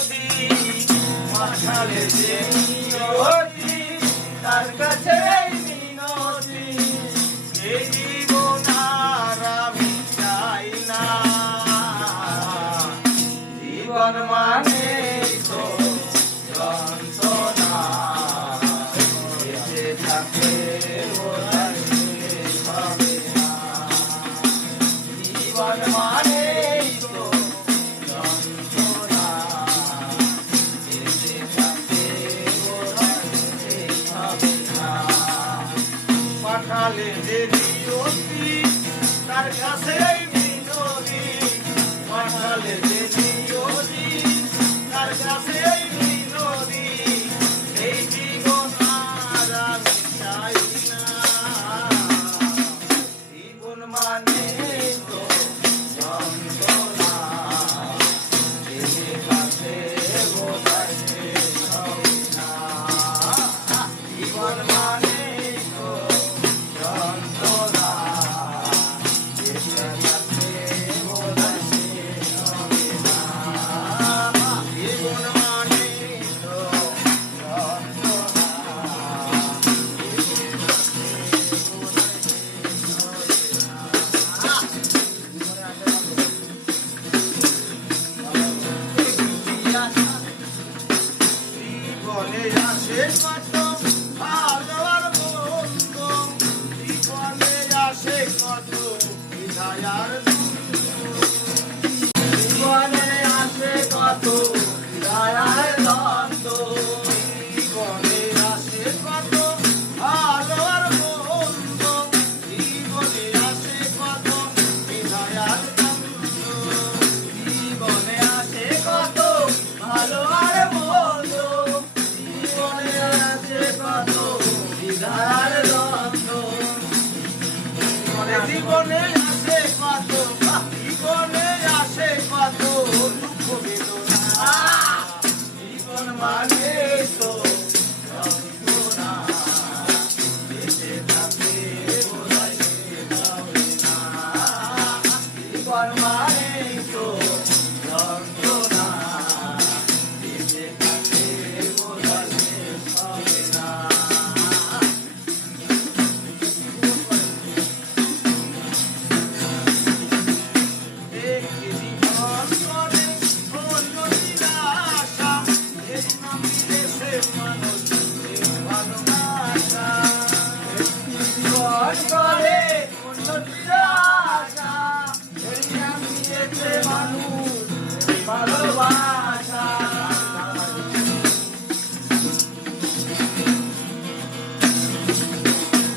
নিয়তি মাথালে তার কাছে কালে যে তার কাছে শেষ মাত্র ভাগ দেওয়ার মতো কি করলে আসে কত বিধায়ার জীবনে আসে কত জীবনে আসে কত দুঃখ বেদনা জীবন মানে তো জীবন মানে